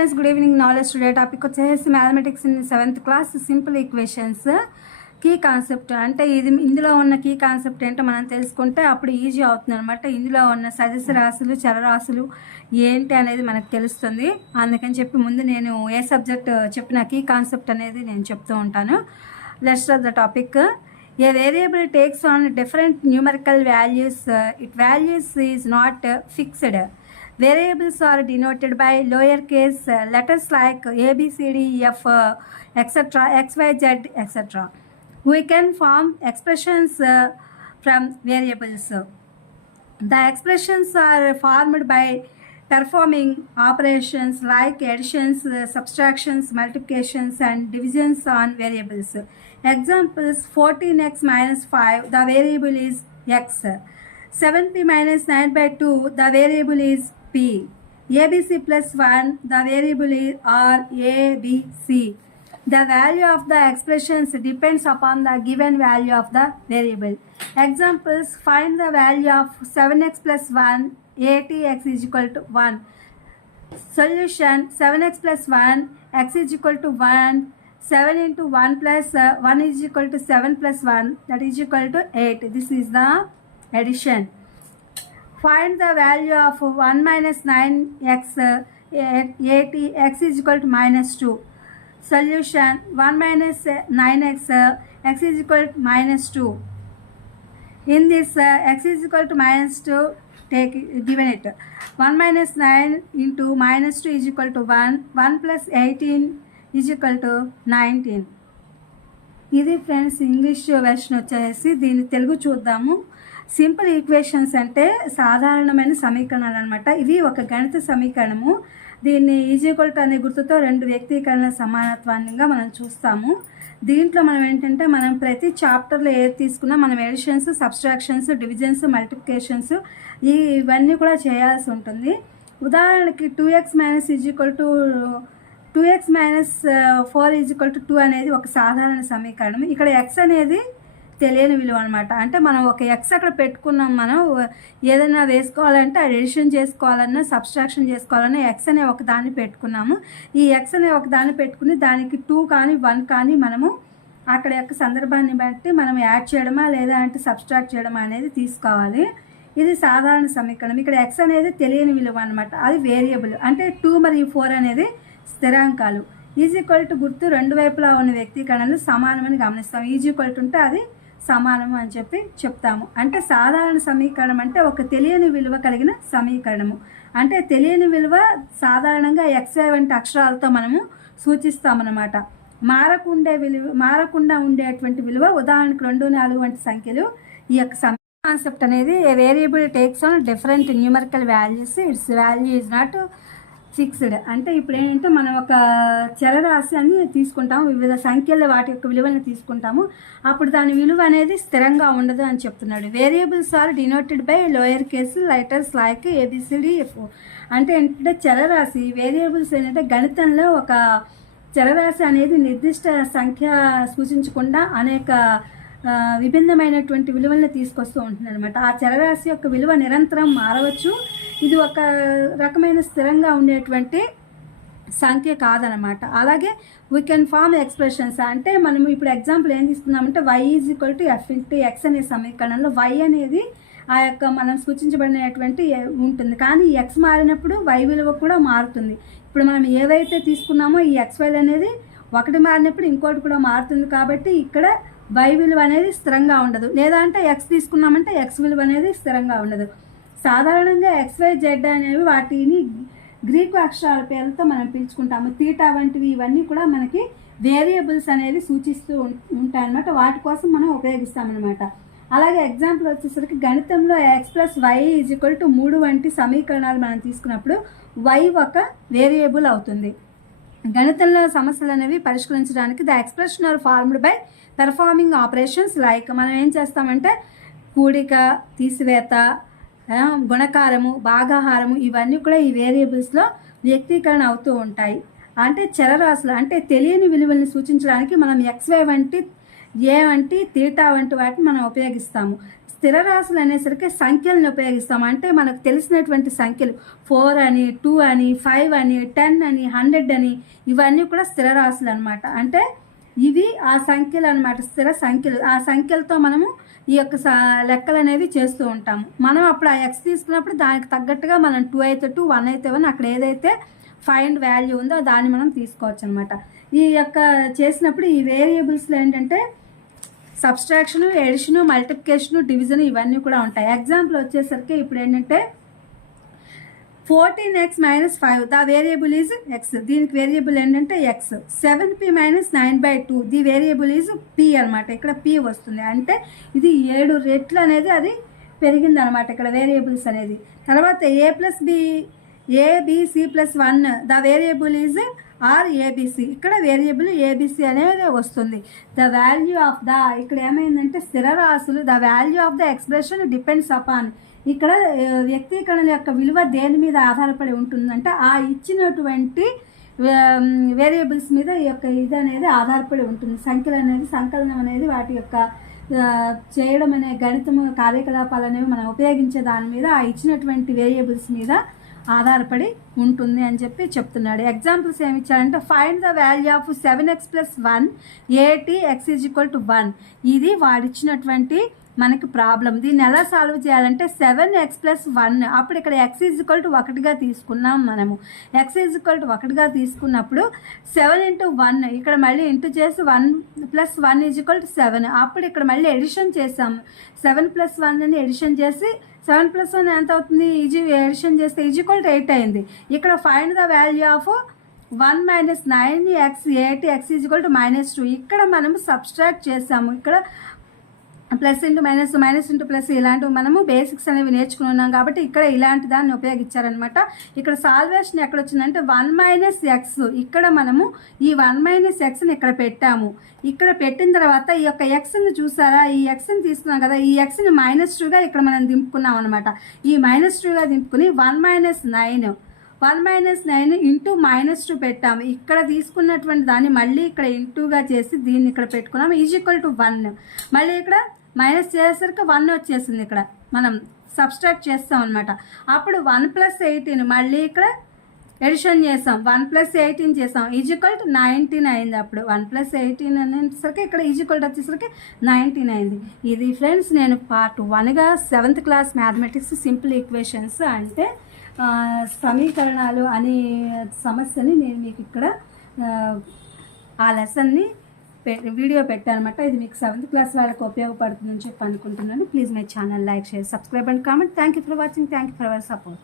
Friends, good evening. Knowledge today topic వచ్చేసి mathematics in 7th class simple equations key concept. అంటే ఇందులో ఉన్న key concept ఏంటో మనం తెలుసుకుంటే అప్పుడు ఈజీ అవుతుంది అనమాట. ఇందులో ఉన్న సజస్సు రాశులు, చలరాశులు ఏంటి అనేది మనకు తెలుస్తుంది. అందుకని చెప్పి ముందు నేను ఏ సబ్జెక్ట్ చెప్పిన కీ కాన్సెప్ట్ అనేది నేను చెప్తూ ఉంటాను. Let's start the topic. A variable takes on different numerical values. Its values is not fixed. Variables are denoted by lowercase letters like A, B, C, D, E, F, etc., X, Y, Z, etc. We can form expressions from variables. The expressions are formed by performing operations like additions, subtractions, multiplications, and divisions on variables. Examples: 14x minus 5, the variable is x. 7p minus 9 by 2, the variable is p. abc plus 1, the variable is abc. The value of the expressions depends upon the given value of the variable. Examples: find the value of 7x plus 1, 8x is equal to 1. Solution: 7x plus 1, x is equal to 1. 7 into 1 plus 1 is equal to 7 plus 1, that is equal to 8. This is the addition. Find the value of 1 minus 9x, 80, x is equal to minus 2. Solution: 1 minus 9x, x is equal to minus 2. In this x is equal to minus 2, take given it. 1 minus 9 into minus 2 is equal to 1. 1 plus 18 is equal to 19. ఇది friends English version వచ్చేసి. దీన్ని తెలుగు చూద్దాము. Simple equations అంటే సాధారణమైన సమీకరణాలు అనమాట. ఇవి ఒక గణిత సమీకరణము. దీన్ని ఈజీక్వల్ టు అనే గుర్తుతో రెండు వ్యక్తీకరణల సమానత్వాన్నిగా మనం చూస్తాము. దీంట్లో మనం ఏంటంటే మనం ప్రతి చాప్టర్లో ఏది తీసుకున్నా మనం ఎడిషన్స్, సబ్స్ట్రాక్షన్స్, డివిజన్స్, మల్టిప్లికేషన్స్ ఇవన్నీ కూడా చేయాల్సి ఉంటుంది. ఉదాహరణకి 2x minus is equal to 2x minus 4 is equal to 2 అనేది ఒక సాధారణ సమీకరణం. ఇక్కడ x అనేది తెలియని విలువ అనమాట. అంటే మనం ఒక ఎక్స్ అక్కడ పెట్టుకున్నాం. మనం ఏదైనా వేసుకోవాలంటే అడిషన్ చేసుకోవాలన్నా, సబ్స్ట్రాక్షన్ చేసుకోవాలన్నా ఎక్స్ అనే ఒక దాన్ని పెట్టుకున్నాము. ఈ ఎక్స్ అనే ఒక దాన్ని పెట్టుకుని దానికి 2 కానీ 1 కానీ మనము అక్కడ యొక్క సందర్భాన్ని బట్టి మనం యాడ్ చేయడమా లేదా అంటే సబ్స్ట్రాక్ట్ చేయడమా అనేది తీసుకోవాలి. ఇది సాధారణ సమీకరణం. ఇక్కడ ఎక్స్ అనేది తెలియని విలువ అనమాట. అది వేరియబుల్. అంటే 2 మరియు 4 అనేది స్థిరాంకాలు. ఈజ్ ఈక్వల్ టు గుర్తు రెండు వైపులా ఉన్న వ్యక్తీకరణలు సమానమని గమనిస్తాం. ఈజ్ ఈక్వల్ టు ఉంటే అది సమానము అని చెప్పి చెప్తాము. అంటే సాధారణ సమీకరణం అంటే ఒక తెలియని విలువ కలిగిన సమీకరణము. అంటే తెలియని విలువ సాధారణంగా XY వంటి అక్షరాలతో మనము సూచిస్తామన్నమాట. మారకుండా ఉండేటువంటి విలువ, ఉదాహరణకు 2, 4 వంటి సంఖ్యలు. ఈ యొక్క కాన్సెప్ట్ అనేది a variable takes on different numerical values, its value is not fixed. అంటే ఇప్పుడు ఏంటంటే మనం ఒక చలరాశి అని తీసుకుంటాము, వివిధ సంఖ్యల వాటి యొక్క విలువలను తీసుకుంటాము. అప్పుడు దాని విలువ అనేది స్థిరంగా ఉండదు అని చెప్తున్నాడు. Variables are denoted by lower case letters like ABCDF. అంటే ఏంటంటే చలరాశి వేరియబుల్స్ ఏంటంటే గణితంలో ఒక చలరాశి అనేది నిర్దిష్ట సంఖ్య సూచించకుండా అనేక విభిన్నమైనటువంటి విలువలను తీసుకొస్తూ ఉంటుంది అనమాట. ఆ చలరాశి యొక్క విలువ నిరంతరం మారవచ్చు. ఇది ఒక రకమైన స్థిరంగా ఉండేటువంటి సంఖ్య కాదనమాట. అలాగే వీ కెన్ ఫార్మ్ ఎక్స్ప్రెషన్స్. అంటే మనం ఇప్పుడు ఎగ్జాంపుల్ ఏం తీసుకున్నామంటే y is equal to f into x అనే సమీకరణంలో y అనేది ఆ యొక్క మనం సూచించబడినటువంటి ఉంటుంది. కానీ x మారినప్పుడు y విలువ కూడా మారుతుంది. ఇప్పుడు మనం ఏవైతే తీసుకున్నామో ఈ XY అనేది ఒకటి మారినప్పుడు ఇంకోటి కూడా మారుతుంది. కాబట్టి ఇక్కడ y విలువ అనేది స్థిరంగా ఉండదు. లేదా అంటే x తీసుకున్నామంటే x విలువ అనేది స్థిరంగా ఉండదు. సాధారణంగా XYZ అనేవి వాటిని గ్రీకు అక్షరాల పేర్లతో మనం పిలుచుకుంటాము. తీటా వంటివి ఇవన్నీ కూడా మనకి వేరియబుల్స్ అనేవి సూచిస్తూ ఉంటాయన్నమాట. వాటి కోసం మనం ఉపయోగిస్తామన్నమాట. అలాగే ఎగ్జాంపుల్ వచ్చేసరికి గణితంలో x plus y is equal to 3 వంటి సమీకరణాలు మనం తీసుకున్నప్పుడు y ఒక వేరియబుల్ అవుతుంది. గణితంలో సమస్యలు అనేవి పరిష్కరించడానికి the expression are formed by performing operations like మనం ఏం చేస్తామంటే కూడిక, తీసివేత, గుణకారము, భాగాహారము ఇవన్నీ కూడా ఈ వేరియబుల్స్లో వ్యక్తీకరణ అవుతూ ఉంటాయి. అంటే చలరాశులు అంటే తెలియని విలువల్ని సూచించడానికి మనం XY వంటి ఏ వంటి తీటా వంటి వాటిని మనం ఉపయోగిస్తాము. స్థిర రాశులు అనేసరికి సంఖ్యలను ఉపయోగిస్తాము. అంటే మనకు తెలిసినటువంటి సంఖ్యలు 4 అని, 2 అని, 5 అని, 10 అని, 100 అని, ఇవన్నీ కూడా స్థిర రాశులు అనమాట. అంటే ఇవి ఆ సంఖ్యలు అనమాట, స్థిర సంఖ్యలు. ఆ సంఖ్యలతో మనము ఈ యొక్క లెక్కలు అనేవి చేస్తూ ఉంటాము. మనం అప్పుడు ఆ ఎక్స్ తీసుకున్నప్పుడు దానికి తగ్గట్టుగా మనం 2 అయితే 2, 1 అయితే 1, అక్కడ ఏదైతే ఫైండ్ వాల్యూ ఉందో దాన్ని మనం తీసుకోవచ్చు అనమాట. ఈ యొక్క చేసినప్పుడు ఈ వేరియబుల్స్లో ఏంటంటే సబ్స్ట్రాక్షను, ఎడిషను, మల్టిప్లికేషను, డివిజన్ ఇవన్నీ కూడా ఉంటాయి. ఎగ్జాంపుల్ వచ్చేసరికి ఇప్పుడు ఏంటంటే 14x - 5 the variable is X. దీనికి వేరియబుల్ ఏంటంటే X. 7p - 9/2 the variable is p అనమాట. ఇక్కడ p వస్తుంది. అంటే ఇది 7 రెట్లు అనేది అది పెరిగింది అనమాట ఇక్కడ వేరియబుల్స్ అనేది. తర్వాత ABC+1 the variable is are A B C. ఇక్కడ వేరియబుల్ ఏబిసి అనేది వస్తుంది. ద వాల్యూ ఆఫ్ ద, ఇక్కడ ఏమైందంటే స్థిర రాశులు, the value of the expression depends upon. ఇక్కడ వ్యక్తీకరణ యొక్క విలువ దేని మీద ఆధారపడి ఉంటుందంటే ఆ ఇచ్చినటువంటి వేరియబుల్స్ మీద ఈ యొక్క ఇది అనేది ఆధారపడి ఉంటుంది. సంఖ్యలు అనేది, సంకలనం అనేది వాటి యొక్క చేయడం అనే గణితము కార్యకలాపాలు అనేవి మనం ఉపయోగించే దాని మీద ఆ ఇచ్చినటువంటి వేరియబుల్స్ మీద ఆధారపడి ఉంటుంది అని చెప్పి చెప్తున్నాడు. ఎగ్జాంపుల్స్ ఏమి ఇచ్చాడంటే find the value of 7x + 1 8x = 1. ఇది వాడిచ్చినటువంటి మనకి ప్రాబ్లం. దీన్ని ఎలా సాల్వ్ చేయాలంటే 7x + 1, అప్పుడు ఇక్కడ x = 1గా తీసుకున్నాం మనము. x = 1గా తీసుకున్నప్పుడు 7 × 1, ఇక్కడ మళ్ళీ ఇంటూ చేసి 1 + 1 = 7. అప్పుడు ఇక్కడ మళ్ళీ ఎడిషన్ చేసాము. 7 + 1 అని ఎడిషన్ చేసి 7 + 1 ఎంత అవుతుంది, ఎడిషన్ చేస్తే = 8 అయింది. ఇక్కడ find the value of 1 - 9x 8x = -2. ఇక్కడ మనము సబ్స్ట్రాక్ట్ చేసాము. ఇక్కడ plus into minus, minus into plus ఇలాంటివి మనము బేసిక్స్ అనేవి నేర్చుకుని ఉన్నాం కాబట్టి ఇక్కడ ఇలాంటి దాన్ని ఉపయోగించారనమాట. ఇక్కడ సాల్వేషన్ ఎక్కడ వచ్చిందంటే 1 - x. ఇక్కడ మనము ఈ 1 - xని ఇక్కడ పెట్టాము. ఇక్కడ పెట్టిన తర్వాత ఈ యొక్క ఎక్స్ని చూసారా, ఈ ఎక్స్ని తీసుకున్నాం కదా, ఈ ఎక్స్ని -2గా ఇక్కడ మనం దింపుకున్నాం అనమాట. ఈ -2గా దింపుకుని 1 - 9 ఇంటూ -2 పెట్టాము. ఇక్కడ తీసుకున్నటువంటి దాన్ని మళ్ళీ ఇక్కడ ఇంటూగా చేసి దీన్ని ఇక్కడ పెట్టుకున్నాము. =1. మళ్ళీ ఇక్కడ మైనస్ చేసేసరికి 1 వచ్చేసింది. ఇక్కడ మనం సబ్స్ట్రాక్ట్ చేస్తాం అనమాట. అప్పుడు 1 + 18 మళ్ళీ ఇక్కడ ఎడిషన్ చేసాం. 1 + 18 చేసాం. =19 అయింది. అప్పుడు 1 + 18 అనేసరికి ఇక్కడ వచ్చేసరికి 19 అయింది. ఇది ఫ్రెండ్స్ నేను పార్ట్ 1గా 7th class mathematics simple equations అంటే సమీకరణాలు అనే సమస్యని నేను మీకు ఇక్కడ ఆ లెసన్ని వీడియో పెట్టానమాట. ఇది మీకు 7th క్లాస్ వాళ్ళకి ఉపయోగపడుతుందని చెప్పి అనుకుంటున్నాను. Please my channel like, share, subscribe and comment. Thank you for watching. Thank you for our support.